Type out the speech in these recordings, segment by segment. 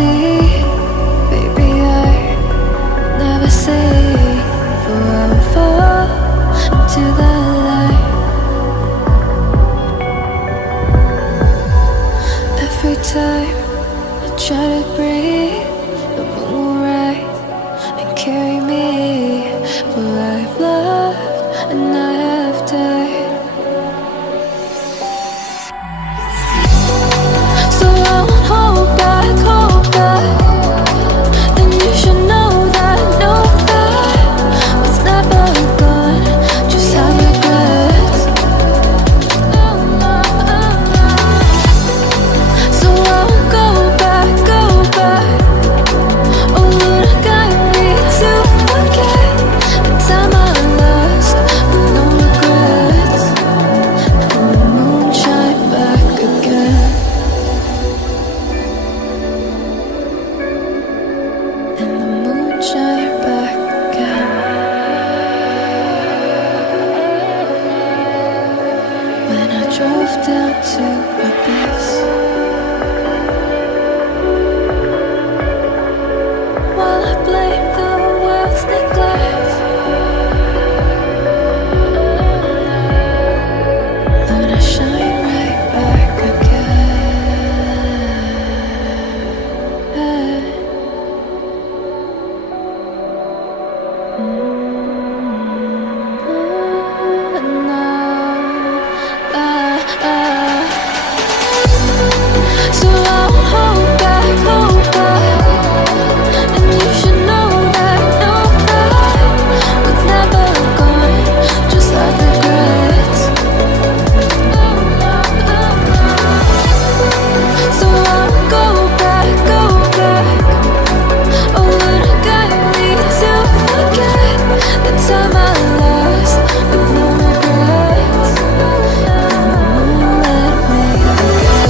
see, baby, I never say, for I will fall into the light. Every time I try to breathe, the moon will rise and carry me, for I've loved and I have died. So I won't hold back, and you should know that what's never gone, just have regrets. So I won't go back, oh Lord, I got me to forget the time I lost with no regrets, and the moon shine back again. And the moon shine back again. When I drove down to my base, while I blame the world's neglect, Lord, I shine right back again. So I won't hold back, and you should know that what's never gone, just like regrets. So I won't go back, oh Lord, I got me to forget the time I lost with no regrets, and the moon let me forget.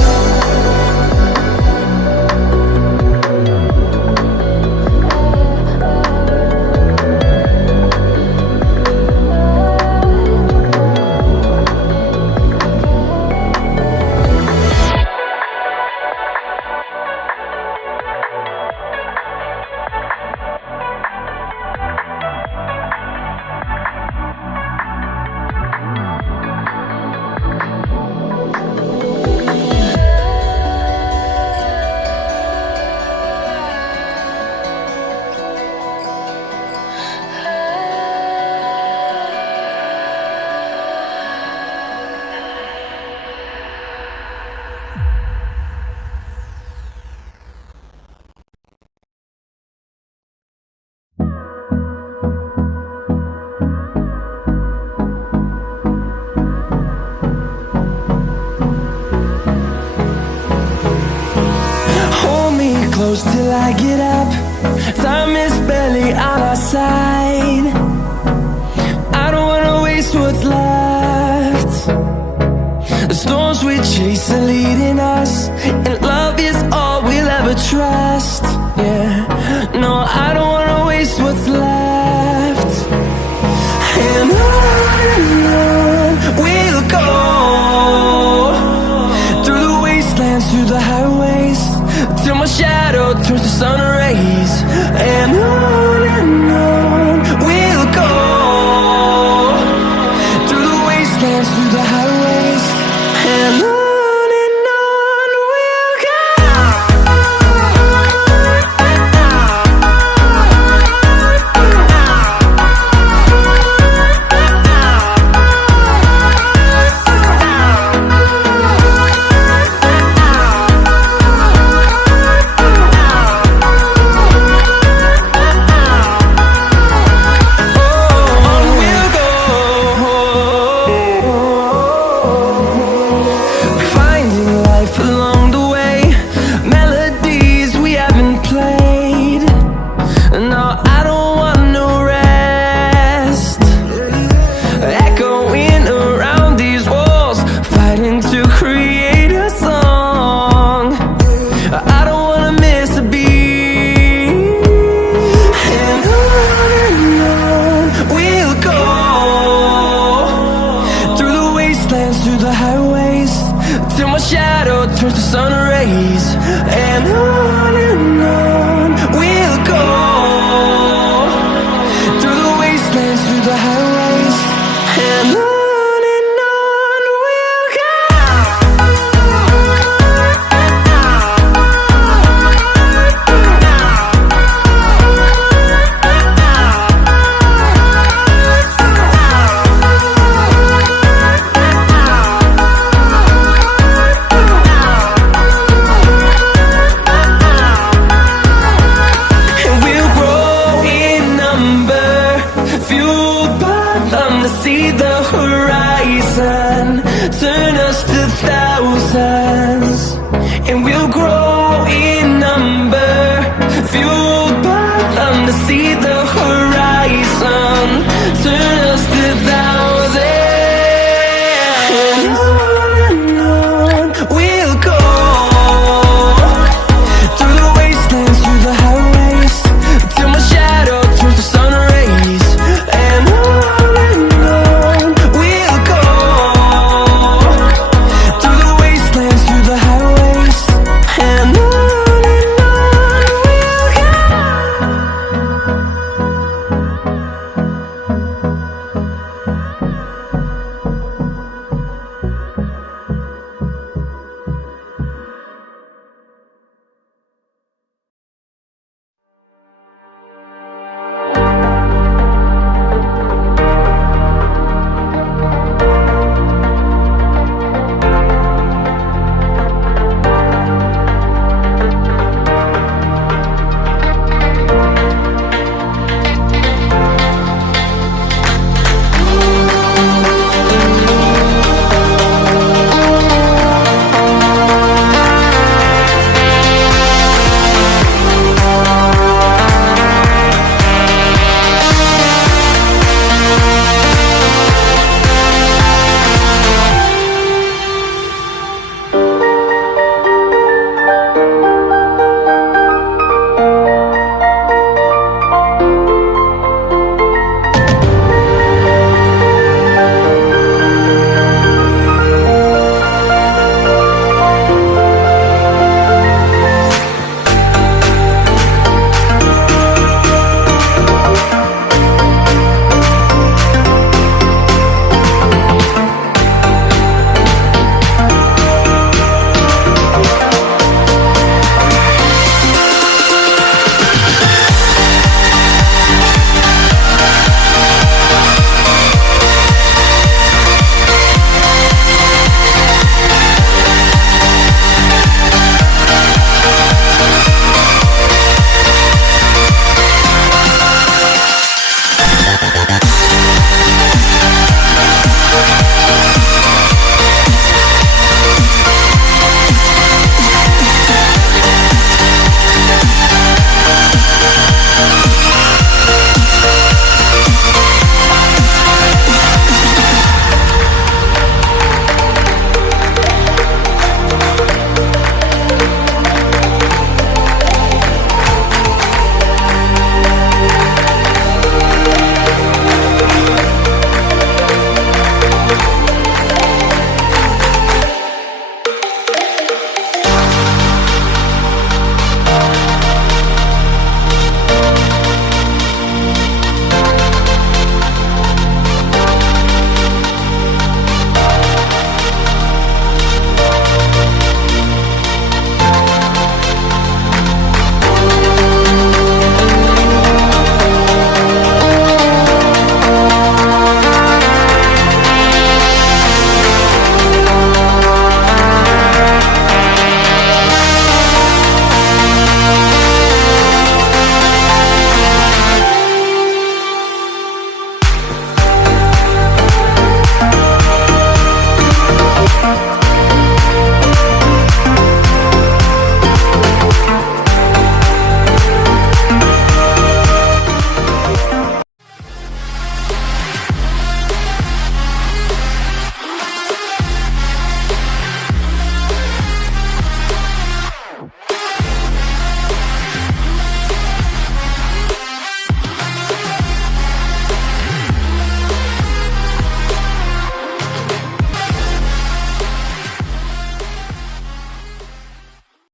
Hold me close till I get up. Time is barely on our side. I don't wanna waste what's left. The storms we chase are leading us, and love is all we'll ever trust. Yeah, no, I don't wanna waste what's left. And on we'll go, through the wastelands, through the highways, till my shadow turns to sun rays. And on we'll go, through the wastelands, through the highways, and on we'll go. turns to sun rays, and on see the horizon, turn us to thousands, and we'll grow in number, fuel